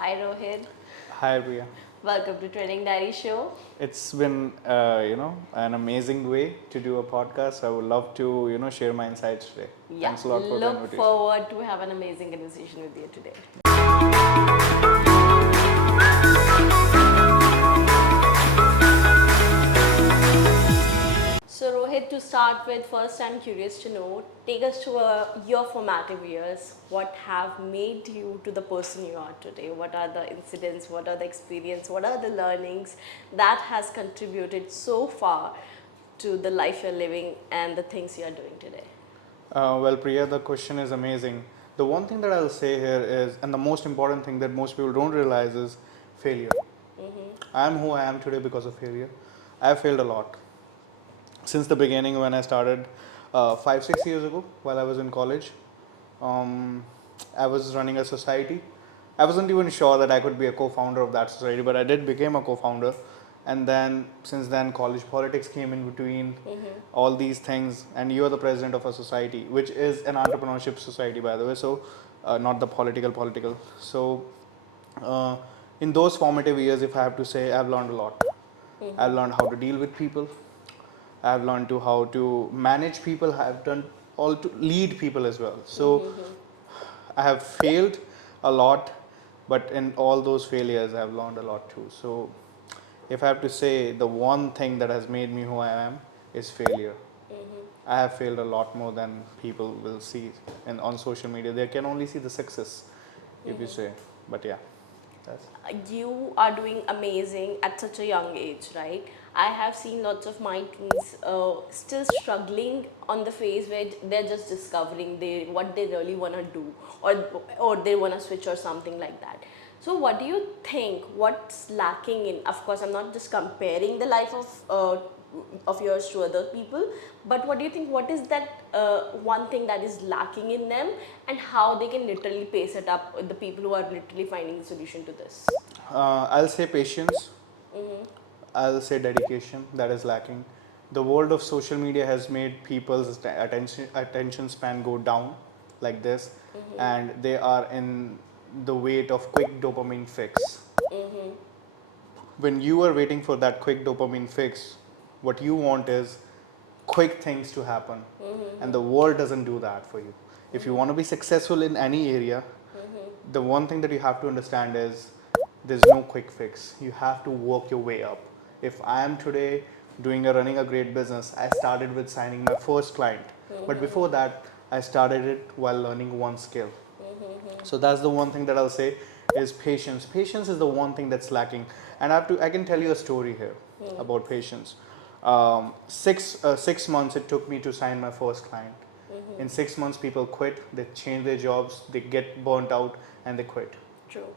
Hi Rohit, Hi, Priya. welcome to Training Diary Show. It's been, an amazing way to do a podcast. I would love to, share my insights today. Yeah, Thanks a lot for the look invitation. forward to have an amazing conversation with you today. So Rohit, to start with, first I'm curious to know, take us to your formative years. What have made you to the person you are today? What are the incidents? What are the experience? What are the learnings that has contributed so far to the life you're living and the things you're doing today? Well, Priya, the question is amazing. The one thing that I'll say here is, and the most important thing that most people don't realize is failure. I am who I am today because of failure. I have failed a lot. Since the beginning, when I started 5, 6 years ago, while I was in college, um, I was running a society. I wasn't even sure that I could be a co-founder of that society, but I did become a co-founder. And then, since then, college politics came in between, all these things, and you are the president of a society, which is an entrepreneurship society, by the way. So, not the political. So, uh, in those formative years, if I have to say, I've learned a lot. I've learned how to deal with people. I've learned to how to manage people. I've done all to lead people as well. So I have failed a lot, but in all those failures, I've learned a lot too. So if I have to say the one thing that has made me who I am is failure. I have failed a lot more than people will see and on social media. They can only see the success, if you say. But yeah, that's You are doing amazing at such a young age, right? I have seen lots of my teens still struggling on the phase where they're just discovering what they really want to do, or they want to switch or something like that. So, what do you think? What's lacking in? Of course, I'm not just comparing the life of yours to other people, but what do you think? What is that one thing that is lacking in them, and how they can literally pace it up with the people who are literally finding the solution to this? I'll say patience. I'll say dedication that is lacking. The world of social media has made people's attention span go down like this, and they are in the weight of quick dopamine fix. When you are waiting for that quick dopamine fix, what you want is quick things to happen, and the world doesn't do that for you. If you want to be successful in any area, the one thing that you have to understand is there's no quick fix. You have to work your way up. If I am today running a great business, I started with signing my first client, but before that I started it while learning one skill. So that's the one thing that I'll say is patience. Patience is the one thing that's lacking, and I can tell you a story here about patience. 6 months it took me to sign my first client. In 6 months, people quit. They change their jobs. They get burnt out, and they quit. True.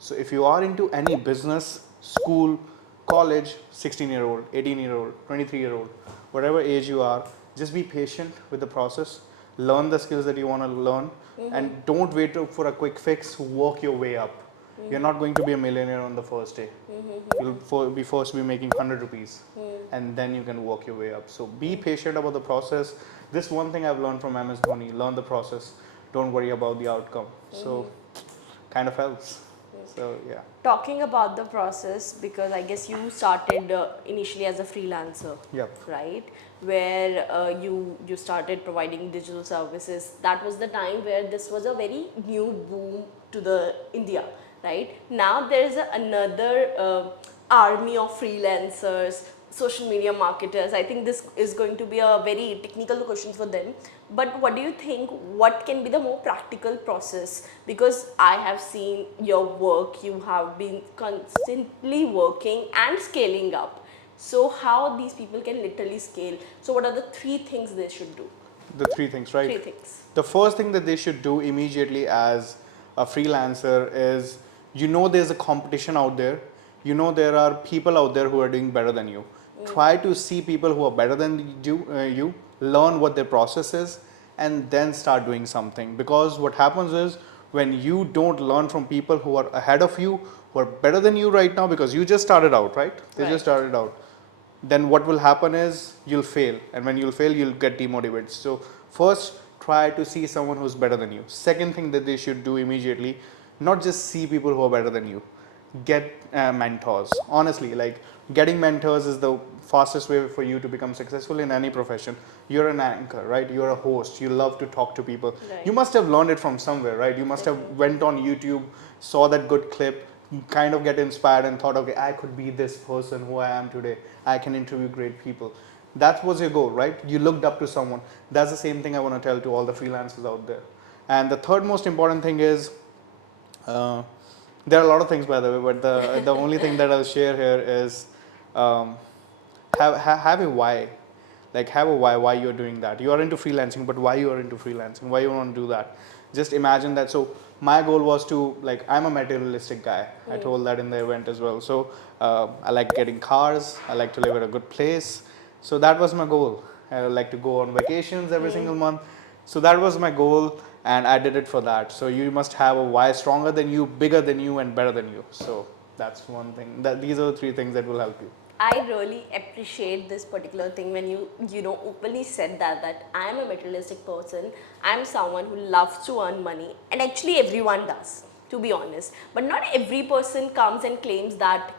So if you are into any business, school, college, 16-year-old, 18-year-old, 23-year-old, whatever age you are, just be patient with the process. Learn the skills that you want to learn, and don't wait for a quick fix. Work your way up. You're not going to be a millionaire on the first day. You'll be first be making 100 rupees, and then you can work your way up. So be patient about the process. This one thing I've learned from MS Dhoni: learn the process. Don't worry about the outcome. So kind of helps. So yeah. Talking about the process, because I guess you started initially as a freelancer, Yep. right? Where you started providing digital services. That was the time where this was a very new boom to the India, right? Now there is another army of freelancers, social media marketers. I think this is going to be a very technical question for them. But what do you think? What can be the more practical process? Because I have seen your work, you have been constantly working and scaling up. So, how these people can literally scale? So, what are the three things they should do? The three things, right? Three things. The first thing that they should do immediately as a freelancer is, there's a competition out there. There are people out there who are doing better than you. Try to see people who are better than you, learn what their process is, and then start doing something. Because what happens is, when you don't learn from people who are ahead of you, who are better than you right now, because you just started out, right? They just Right. started out. Then what will happen is you'll fail, and when you'll fail, you'll get demotivated. So first, try to see someone who's better than you. Second thing that they should do immediately, not just see people who are better than you. Get mentors. Honestly, like getting mentors is the fastest way for you to become successful in any profession. You're an anchor, right? You're a host. You love to talk to people. Right. You must have learned it from somewhere, right? You must have went on YouTube, saw that good clip, kind of get inspired and thought, okay, I could be this person who I am today. I can interview great people. That was your goal, right? You looked up to someone. That's the same thing I want to tell to all the freelancers out there. And the third most important thing is, there are a lot of things, by the way, but the only thing that I'll share here is um, have a why. Like have a why you're doing that. You are into freelancing, but why you are into freelancing? Why you want to do that? Just imagine that. So my goal was to, like, I'm a materialistic guy. I told that in the event as well. So I like getting cars. I like to live at a good place. So that was my goal. I like to go on vacations every single month. So that was my goal, and I did it for that. So you must have a why stronger than you, bigger than you, and better than you. So that's one thing. These are the three things that will help you. I really appreciate this particular thing when you know openly said that I am a materialistic person. I am someone who loves to earn money, and actually everyone does, to be honest. But not every person comes and claims that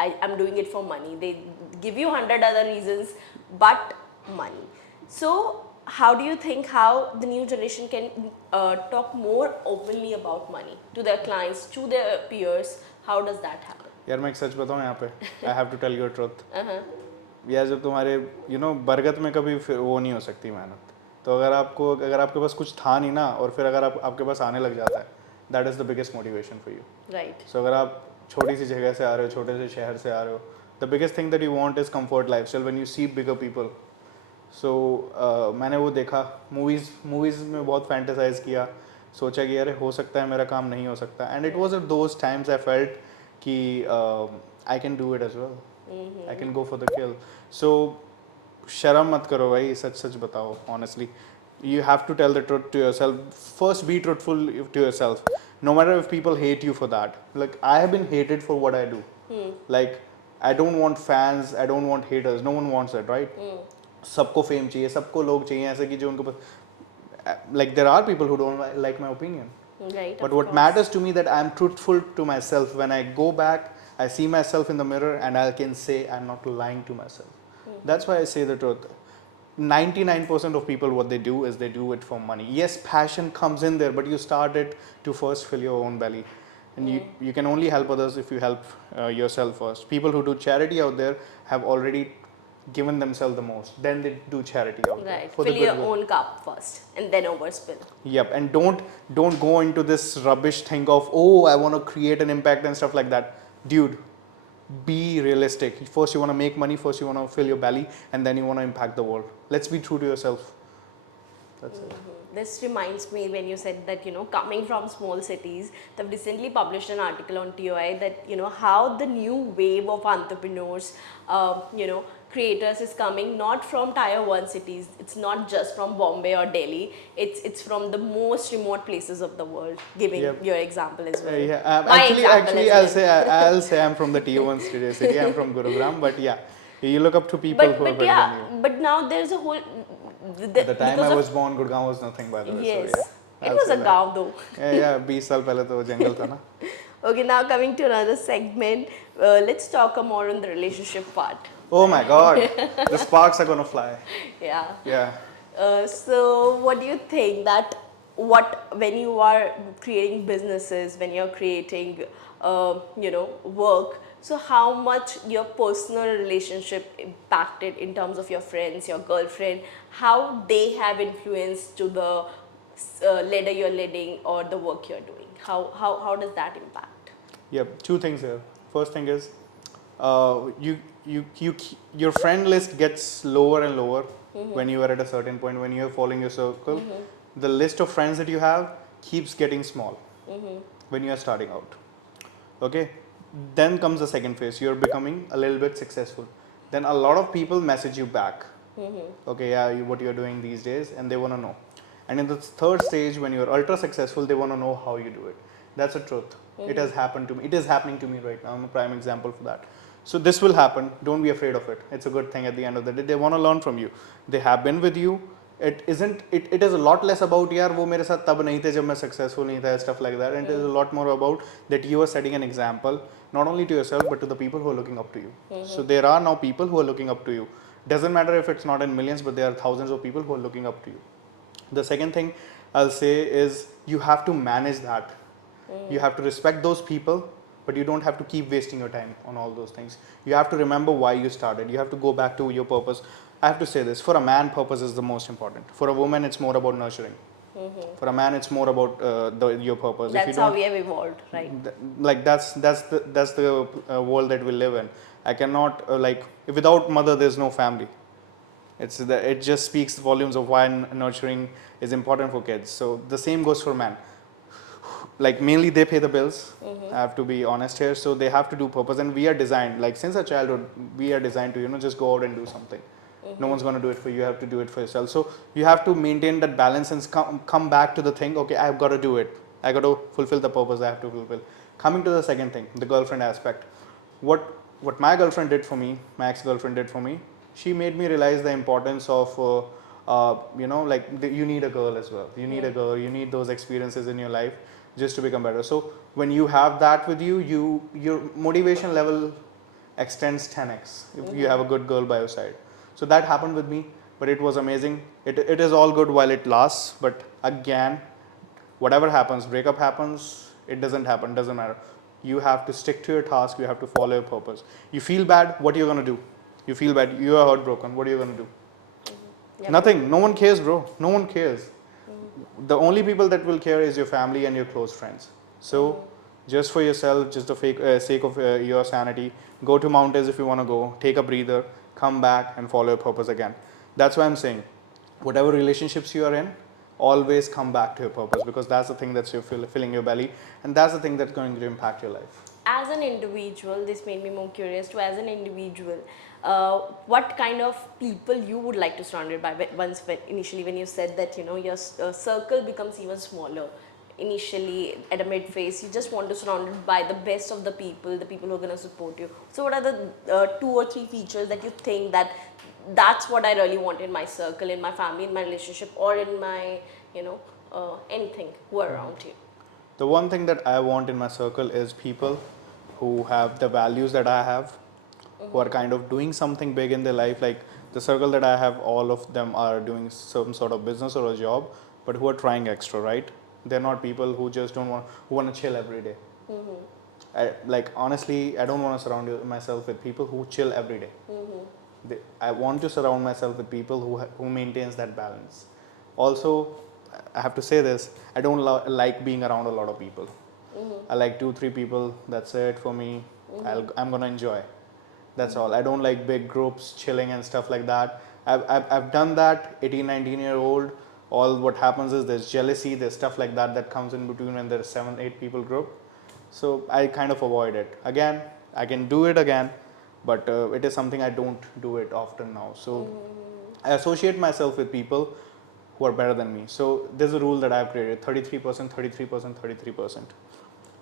I'm doing it for money. They give you 100 other reasons, but money. So how do you think how the new generation can talk more openly about money to their clients, to their peers? How does that happen? यार मैं एक सच बताऊँ यहाँ पे, I have to tell you a truth. यार जब तुम्हारे बरगद में कभी वो नहीं हो सकती मेहनत, तो अगर आपके पास कुछ था नहीं ना, और फिर अगर आपके पास आने लग जाता है, that is the biggest motivation for you. Right. So अगर आप छोटी सी जगह से आ रहे हो, छोटे से शहर से आ रहे हो, the biggest thing that you want is comfort lifestyle when you see bigger people. So मैंने वो देखा मूवीज़ में बहुत फैंटेसाइज किया, सोचा कि अरे हो सकता है मेरा काम नहीं हो सकता, and it was at those times I felt कि I can do it as well. I can go for the kill. So शर्म मत करो भाई, सच बताओ. Honestly, you have to tell the truth to yourself. First, be truthful to yourself. No matter if people hate you for that. Like I have been hated for what I do. Like I don't want fans, I don't want haters. No one wants that, right? सबको fame चाहिए, सबको लोग चाहिए ऐसे कि जो उनको पास, like there are people who don't like my opinion. Right. But what matters to me that I am truthful to myself. When I go back, I see myself in the mirror and I can say I'm not lying to myself. That's why I say the truth. 99% of people, what they do is they do it for money. Yes, passion comes in there, but you start it to first fill your own belly. And you can only help others if you help yourself first. People who do charity out there have already given themselves the most. Then they do charity out there. Right. Fill your own cup first and then overspill. Yep. And don't go into this rubbish thing of, oh, I want to create an impact and stuff like that. Dude, be realistic. First you want to make money, first you want to fill your belly, and then you want to impact the world. Let's be true to yourself. That's it. This reminds me when you said that, coming from small cities, they've recently published an article on TOI that, how the new wave of entrepreneurs, creators is coming not from tier 1 cities. It's not just from Bombay or Delhi. It's from the most remote places of the world, giving your example as well. Actually, I'll say I'm from the tier 1 city. I'm from Gurugram, but yeah, you look up to people who are better than you. But now there's a whole... At the time I was born, Gurgaon was nothing, by the way. Yes. So, yeah, it was a gaon though. Yeah, 20 साल पहले तो जंगल था ना. Okay, now coming to another segment, let's talk more on the relationship part. Oh my God, the sparks are gonna fly. Yeah. Yeah. So what do you think that when you are creating businesses, when you're creating, work, so how much your personal relationship impacted in terms of your friends, your girlfriend, how they have influenced to the ladder you're leading or the work you're doing? How does that impact? Yep, two things here. First thing is, your friend list gets lower and lower when you are at a certain point, when you are following your circle. The list of friends that you have keeps getting small when you are starting out. Okay, then comes the second phase. You're becoming a little bit successful. Then a lot of people message you back. Okay, yeah, what you're doing these days, and they want to know. And in the third stage, when you're ultra successful, they want to know how you do it. That's the truth. It has happened to me. It is happening to me right now. I'm a prime example for that. So this will happen. Don't be afraid of it. It's a good thing at the end of the day. They want to learn from you. They have been with you it is a lot less about यार वो मेरे साथ तब नहीं थे जब मैं successful नहीं था, stuff like that, and it is a lot more about that you are setting an example not only to yourself but to the people who are looking up to you. So there are now people who are looking up to you. Doesn't matter if it's not in millions, but there are thousands of people who are looking up to you. The second thing I'll say is you have to manage that. You have to respect those people, but you don't have to keep wasting your time on all those things. You have to remember why you started. You have to go back to your purpose. I have to say this, for a man, purpose is the most important. For a woman, it's more about nurturing. For a man, it's more about your purpose. That's how we have evolved, right? Like that's the world that we live in. I cannot without mother, there's no family. It just speaks volumes of why nurturing is important for kids. So the same goes for man. Like mainly they pay the bills. I have to be honest here. So they have to do purpose, and we are designed, like since our childhood, we are designed to just go out and do something. No one's going to do it for you. You have to do it for yourself. So you have to maintain that balance and come back to the thing. Okay, I've got to do it. I got to fulfill the purpose I have to fulfill. Coming to the second thing, the girlfriend aspect. What my girlfriend did for me, my ex-girlfriend did for me, she made me realize the importance of you need a girl as well. You need a girl. You need those experiences in your life just to become better. So when you have that with you, your motivation level extends 10x if you have a good girl by your side. So that happened with me, but it was amazing. It is all good while it lasts, but again, whatever happens, breakup happens, it doesn't happen, doesn't matter. You have to stick to your task, you have to follow your purpose. You feel bad, what are you going to do? You feel bad, you are heartbroken, what are you going to do? Yep. Nothing. No one cares, bro. No one cares. The only people that will care is your family and your close friends. So just for yourself, just the sake of your sanity, go to mountains if you want to go, take a breather, come back and follow your purpose again. That's why I'm saying, whatever relationships you are in, always come back to your purpose, because that's the thing that's filling your belly, and that's the thing that's going to impact your life. As an individual, this made me more curious to, as an individual, what kind of people you would like to surround it by? Initially when you said that your circle becomes even smaller. Initially at a mid phase, you just want to surround it by the best of the people who are going to support you. So what are the 2 or 3 features that you think that's what I really want in my circle, in my family, in my relationship, or in my anything who are around you? The one thing that I want in my circle is people who have the values that I have, who are kind of doing something big in their life. Like the circle that I have, all of them are doing some sort of business or a job, but who are trying extra, right? They're not people who just who want to chill every day. Honestly, I don't want to surround myself with people who chill every day. I want to surround myself with people who maintains that balance. Also, I have to say this, I don't like being around a lot of people. I like 2-3 people, that's it for me. I'm going to enjoy. That's all. I don't like big groups chilling and stuff like that. I've done that, 18, 19-year-old. All what happens is there's jealousy, there's stuff like that comes in between when there's 7-8 people group. So I kind of avoid it. Again, I can do it again, but it is something I don't do it often now. So I associate myself with people who are better than me. So there's a rule that I've created, 33%, 33%, 33%.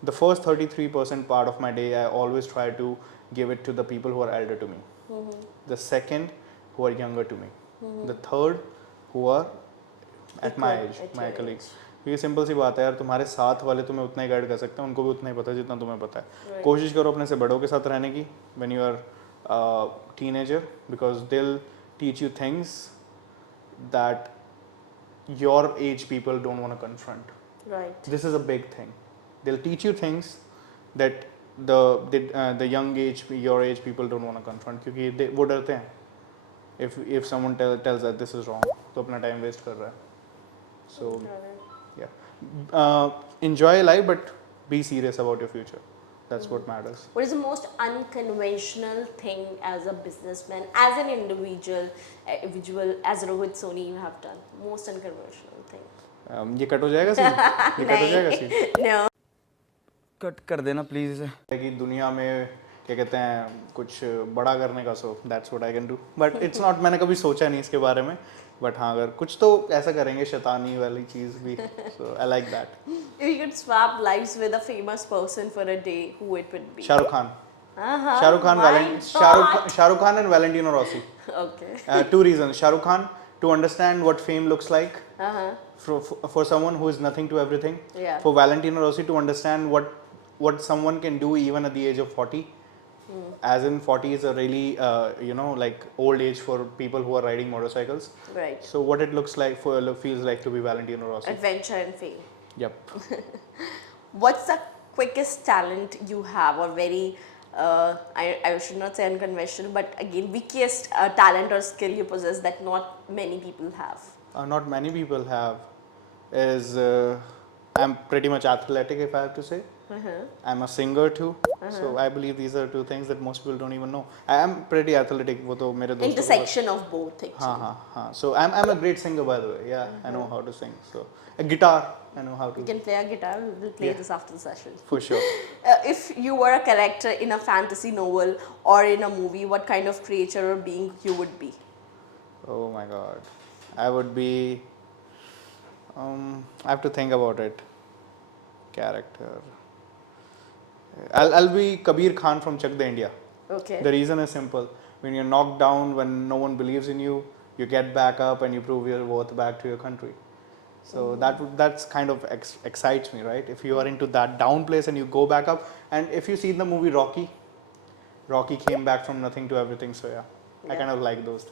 The first 33% part of my day, I always try to give it to the people who are elder to me. The second, who are younger to me. The third, who are at my age, my colleagues. ये simple सी बात है यार, तुम्हारे साथ वाले तुम्हें उतना ही guide कर सकते हैं, उनको भी उतना ही पता है जितना तुम्हें पता है. कोशिश करो अपने से बड़ों के साथ रहने की when you are teenager, because they'll teach you things that your age people don't want to confront. Right. This is a big thing. They'll teach you things that the young age, your age people don't want to confront, क्योंकि वो डरते हैं. If someone tells that this is wrong, तो अपना time waste कर रहा है. So yeah, enjoy life, but be serious about your future. That's what matters. What is the most unconventional thing as a businessman, as an individual, as Rohit Soni you have done? Most unconventional thing. ये cut हो जाएगा scene? ये cut हो जाएगा scene? No. Cut कर देना please. कि दुनिया में क्या कहते हैं कुछ बड़ा करने का, so that's what I can do. But it's not, मैंने कभी सोचा नहीं इसके बारे में. But हाँ, अगर कुछ तो ऐसा करेंगे शैतानी वाली चीज़ भी. So I like that. If you could swap lives with a famous person for a day, who it would be? Shahrukh Khan. Shahrukh Khan and Valentino Rossi. Okay. 2 reasons. Shahrukh Khan, to understand what fame looks like Uh-huh. for someone who is nothing to everything. Yeah. For Valentino Rossi to understand what someone can do even at the age of 40. As in 40 is a really like old age for people who are riding motorcycles. Right. So what it looks like feels like to be Valentino Rossi. Adventure and fame. Yep. What's the quickest talent you have, or very, I should not say unconventional, but again, weakest talent or skill you possess that not many people have? Not many people have is I'm pretty much athletic, if I have to say. I'm a singer too. So I believe these are two things that most people don't even know. I am pretty athletic. वो तो मेरे दोस्तों को Intersection of both, actually. हाँ. So I'm a great singer, by the way. Yeah, I know how to sing. So a guitar, I know how to. You can play a guitar. We'll play this after the session. For sure. If you were a character in a fantasy novel or in a movie, what kind of creature or being you would be? Oh my God, I would be. I have to think about it. Character. I'll be Kabir Khan from Chak De India. Okay. The reason is simple. When you're knocked down, when no one believes in you, you get back up and you prove your worth back to your country. So that's kind of excites me, right? If you are into that down place and you go back up, and if you see the movie Rocky came back from nothing to everything. So yeah. I kind of like those.